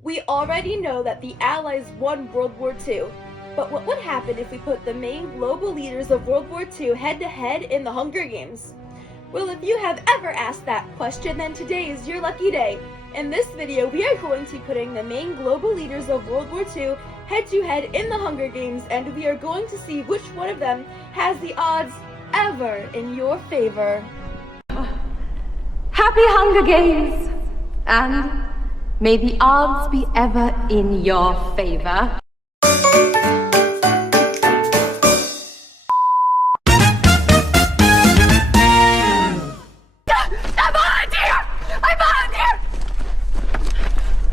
We already know that the Allies won World War II, but what would happen if we put the main global leaders of World War II head-to-head in the Hunger Games? Well, if you have ever asked that question, then today is your lucky day. In this video, we are going to be putting the main global leaders of World War II head-to-head in the Hunger Games, and we are going to see which one of them has the odds ever in your favor. Happy Hunger Games! And may the odds be ever in your favor.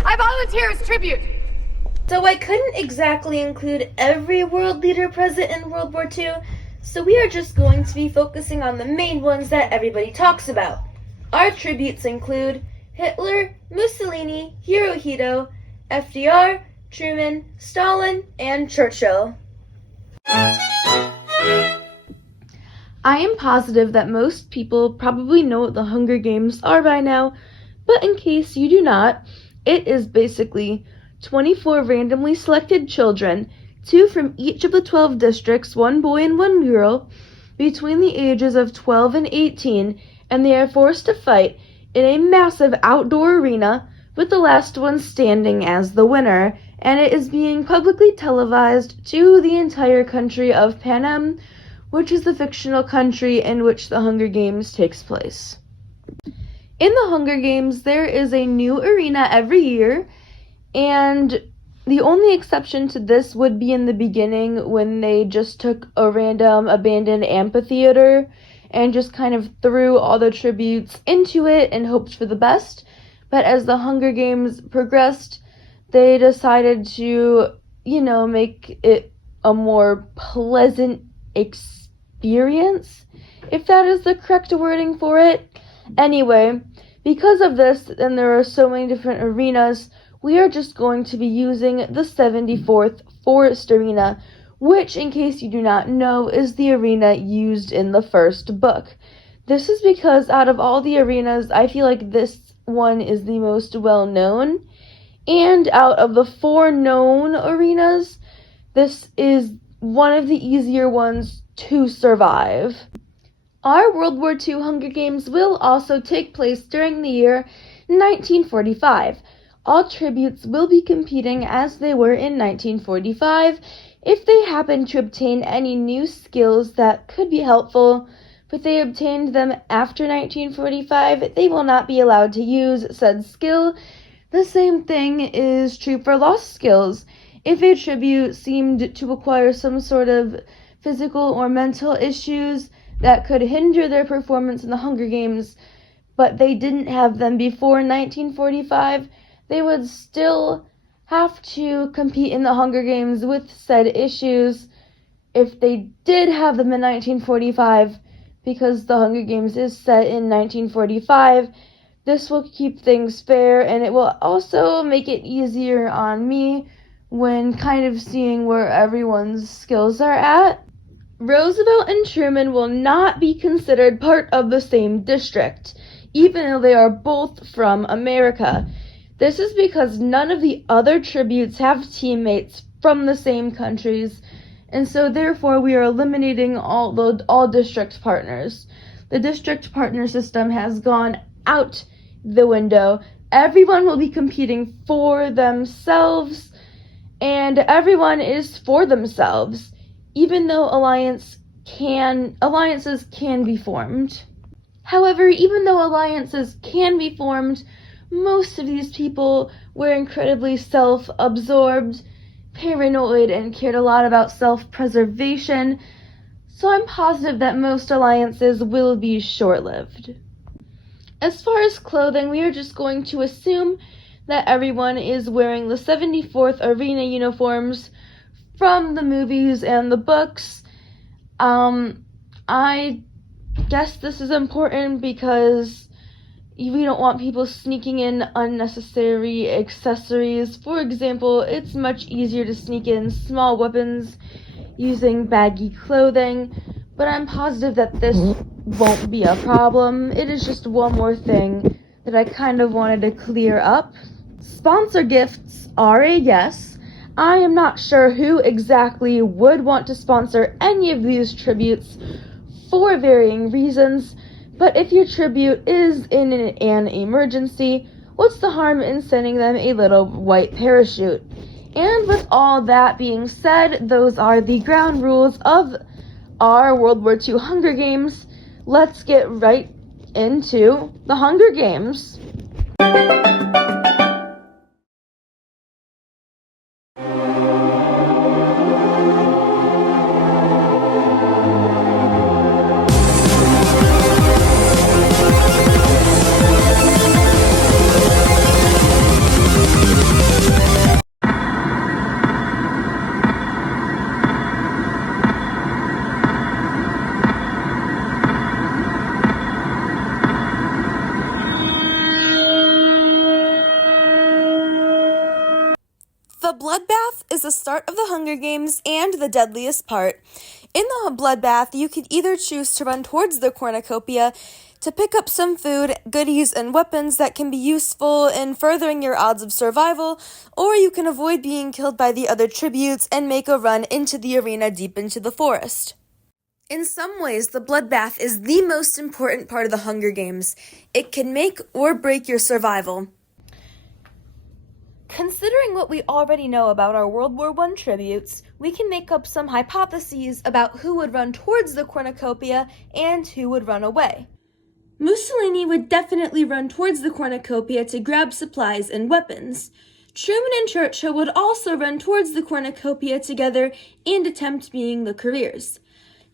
I volunteer as tribute! So I couldn't exactly include every world leader present in World War II, so we are just going to be focusing on the main ones that everybody talks about. Our tributes include Hitler, Mussolini, Hirohito, FDR, Truman, Stalin, and Churchill. I am positive that most people probably know what the Hunger Games are by now, but in case you do not, it is basically 24 randomly selected children, 2 from each of the 12 districts, 1 boy and 1 girl, between the ages of 12 and 18, and they are forced to fight in a massive outdoor arena, with the last one standing as the winner, and it is being publicly televised to the entire country of Panem, which is the fictional country in which the Hunger Games takes place. In the Hunger Games, there is a new arena every year, and the only exception to this would be in the beginning when they just took a random abandoned amphitheater and just kind of threw all the tributes into it and hoped for the best. But as the Hunger Games progressed, they decided to, make it a more pleasant experience, if that is the correct wording for it. Anyway, because of this, and there are so many different arenas, we are just going to be using the 74th Forest Arena, which, in case you do not know, is the arena used in the first book. This is because out of all the arenas, I feel like this one is the most well-known, and out of the 4 known arenas, this is one of the easier ones to survive. Our World War II Hunger Games will also take place during the year 1945. All tributes will be competing as they were in 1945. If they happen to obtain any new skills that could be helpful, but they obtained them after 1945, they will not be allowed to use said skill. The same thing is true for lost skills. If a tribute seemed to acquire some sort of physical or mental issues that could hinder their performance in the Hunger Games, but they didn't have them before 1945, they would still have to compete in the Hunger Games with said issues if they did have them in 1945, because the Hunger Games is set in 1945. This will keep things fair, and it will also make it easier on me when kind of seeing where everyone's skills are at. Roosevelt and Truman will not be considered part of the same district, even though they are both from America. This is because none of the other tributes have teammates from the same countries, and so therefore we are eliminating all district partners. The district partner system has gone out the window. Everyone will be competing for themselves, and everyone is for themselves, even though alliances can be formed. However, even though alliances can be formed, most of these people were incredibly self-absorbed, paranoid, and cared a lot about self-preservation, so I'm positive that most alliances will be short-lived. As far as clothing, we are just going to assume that everyone is wearing the 74th Arena uniforms from the movies and the books. I guess this is important because we don't want people sneaking in unnecessary accessories. For example, it's much easier to sneak in small weapons using baggy clothing, but I'm positive that this won't be a problem. It is just one more thing that I kind of wanted to clear up. Sponsor gifts are a yes. I am not sure who exactly would want to sponsor any of these tributes for varying reasons, but if your tribute is in an emergency, what's the harm in sending them a little white parachute? And with all that being said, those are the ground rules of our World War II Hunger Games. Let's get right into the Hunger Games. The bloodbath is the start of the Hunger Games and the deadliest part. In the bloodbath, you can either choose to run towards the cornucopia to pick up some food, goodies, and weapons that can be useful in furthering your odds of survival, or you can avoid being killed by the other tributes and make a run into the arena deep into the forest. In some ways, the bloodbath is the most important part of the Hunger Games. It can make or break your survival. Considering what we already know about our World War I tributes, we can make up some hypotheses about who would run towards the cornucopia and who would run away. Mussolini would definitely run towards the cornucopia to grab supplies and weapons. Truman and Churchill would also run towards the cornucopia together and attempt being the couriers.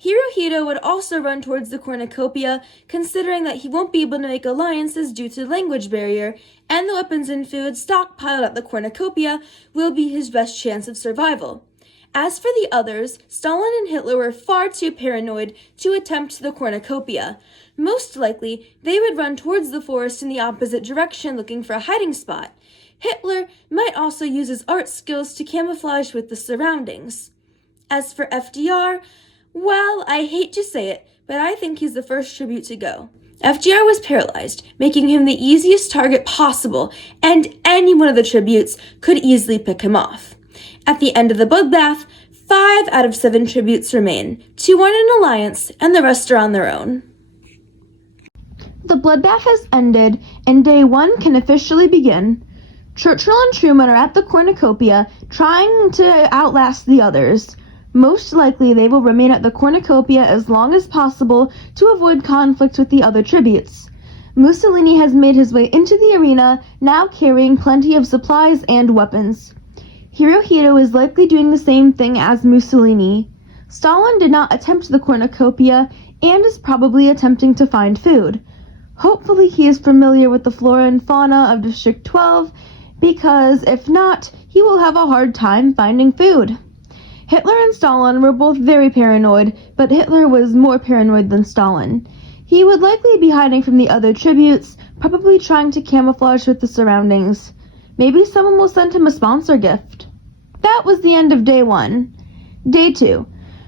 Hirohito would also run towards the cornucopia, considering that he won't be able to make alliances due to the language barrier, and the weapons and food stockpiled at the cornucopia will be his best chance of survival. As for the others, Stalin and Hitler were far too paranoid to attempt the cornucopia. Most likely, they would run towards the forest in the opposite direction looking for a hiding spot. Hitler might also use his art skills to camouflage with the surroundings. As for FDR, well, I hate to say it, but I think he's the first tribute to go. FDR was paralyzed, making him the easiest target possible, and any one of the tributes could easily pick him off. At the end of the bloodbath, 5 out of 7 tributes remain. 2 are in an alliance, and the rest are on their own. The bloodbath has ended, and day 1 can officially begin. Churchill and Truman are at the cornucopia, trying to outlast the others. Most likely, they will remain at the cornucopia as long as possible to avoid conflict with the other tributes. Mussolini has made his way into the arena, now carrying plenty of supplies and weapons. Hirohito is likely doing the same thing as Mussolini. Stalin did not attempt the cornucopia and is probably attempting to find food. Hopefully he is familiar with the flora and fauna of District 12, because if not, he will have a hard time finding food. Hitler and Stalin were both very paranoid, but Hitler was more paranoid than Stalin. He would likely be hiding from the other tributes, probably trying to camouflage with the surroundings. Maybe someone will send him a sponsor gift. That was the end of day 1. Day 2.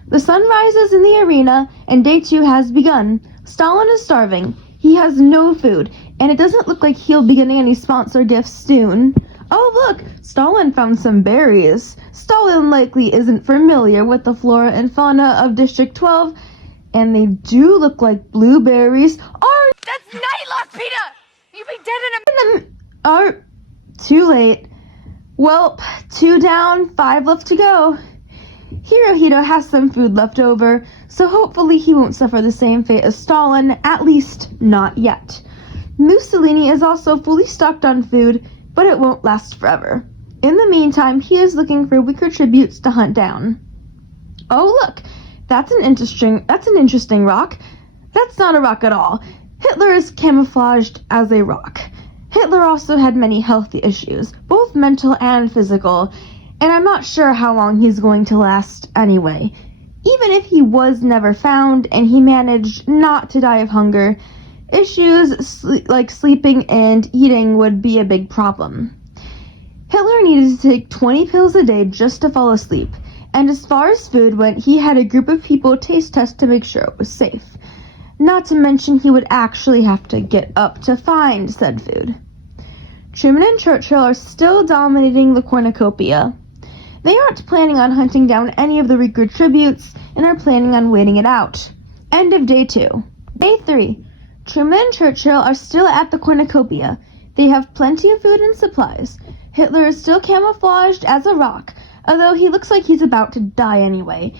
The sun rises in the arena, and day 2 has begun. Stalin is starving. He has no food, and it doesn't look like he'll be getting any sponsor gifts soon. Oh look, Stalin found some berries. Stalin likely isn't familiar with the flora and fauna of District 12, and they do look like blueberries. That's Nightlock, Peter! You'll be dead in a... Too late. Well, 2 down, 5 left to go. Hirohito has some food left over, so hopefully he won't suffer the same fate as Stalin, at least not yet. Mussolini is also fully stocked on food, but it won't last forever. In the meantime, he is looking for weaker tributes to hunt down. Oh look, that's an interesting rock. That's not a rock at all. Hitler is camouflaged as a rock. Hitler also had many health issues, both mental and physical, and I'm not sure how long he's going to last anyway. Even if he was never found and he managed not to die of hunger, issues like sleeping and eating would be a big problem. Hitler needed to take 20 pills a day just to fall asleep, and as far as food went, he had a group of people taste test to make sure it was safe. Not to mention he would actually have to get up to find said food. Truman and Churchill are still dominating the cornucopia. They aren't planning on hunting down any of the weaker tributes and are planning on waiting it out. End of day 2. Day 3. Truman and Churchill are still at the cornucopia. They have plenty of food and supplies. Hitler is still camouflaged as a rock, although he looks like he's about to die anyway.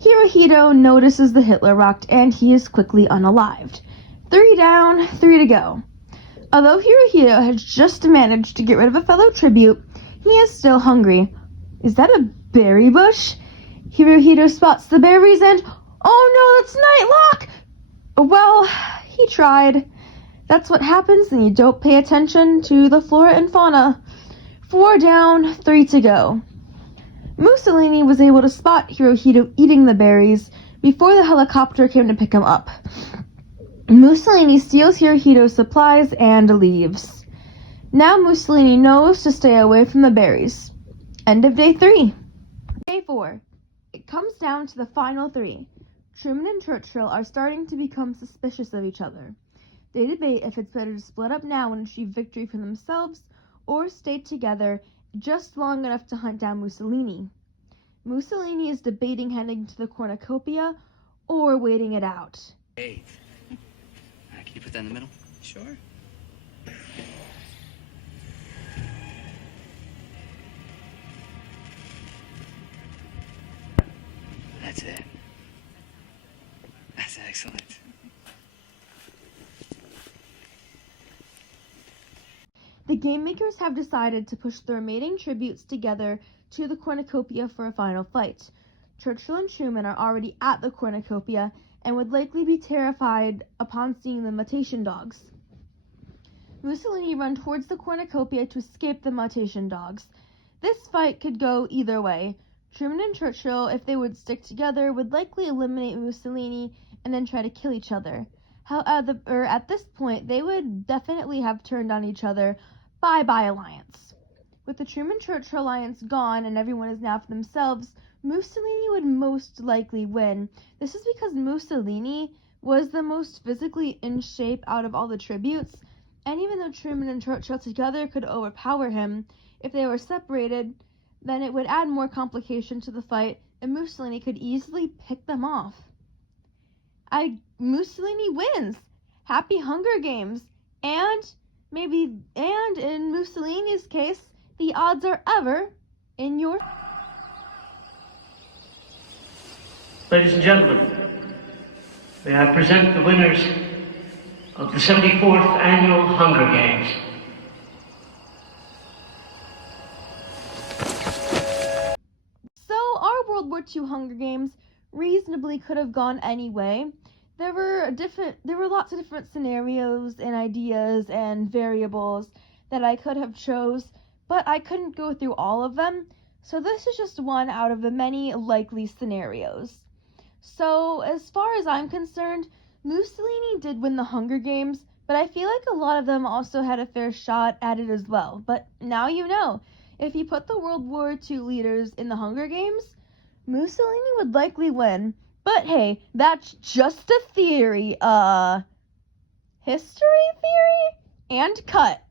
Hirohito notices the Hitler rock and he is quickly unalived. 3 down, 3 to go. Although Hirohito has just managed to get rid of a fellow tribute, he is still hungry. Is that a berry bush? Hirohito spots the berries and, oh no, that's Nightlock! Well, he tried. That's what happens when you don't pay attention to the flora and fauna. 4 down, 3 to go. Mussolini was able to spot Hirohito eating the berries before the helicopter came to pick him up. Mussolini steals Hirohito's supplies and leaves. Now Mussolini knows to stay away from the berries. End of day 3. Day 4. It comes down to the final 3. Truman and Churchill are starting to become suspicious of each other. They debate if it's better to split up now and achieve victory for themselves, or stay together just long enough to hunt down Mussolini. Mussolini is debating heading to the cornucopia or waiting it out. Hey, can you put that in the middle? Sure. That's it. That's excellent. The game makers have decided to push the remaining tributes together to the cornucopia for a final fight. Churchill and Truman are already at the cornucopia and would likely be terrified upon seeing the mutation dogs. Mussolini run towards the cornucopia to escape the mutation dogs. This fight could go either way. Truman and Churchill, if they would stick together, would likely eliminate Mussolini and then try to kill each other. However, at this point, they would definitely have turned on each other. Bye-bye alliance. With the Truman-Churchill alliance gone and everyone is now for themselves, Mussolini would most likely win. This is because Mussolini was the most physically in shape out of all the tributes, and even though Truman and Churchill together could overpower him, if they were separated, then it would add more complication to the fight, and Mussolini could easily pick them off. Mussolini wins! Happy Hunger Games! And in Mussolini's case, the odds are ever in your... Ladies and gentlemen, may I present the winners of the 74th Annual Hunger Games. So, our World War II Hunger Games reasonably could have gone anyway. There were lots of different scenarios and ideas and variables that I could have chose, but I couldn't go through all of them, so this is just one out of the many likely scenarios. So, as far as I'm concerned, Mussolini did win the Hunger Games, but I feel like a lot of them also had a fair shot at it as well. But now you know, if you put the World War II leaders in the Hunger Games, Mussolini would likely win. But hey, that's just a theory. History theory? And cut.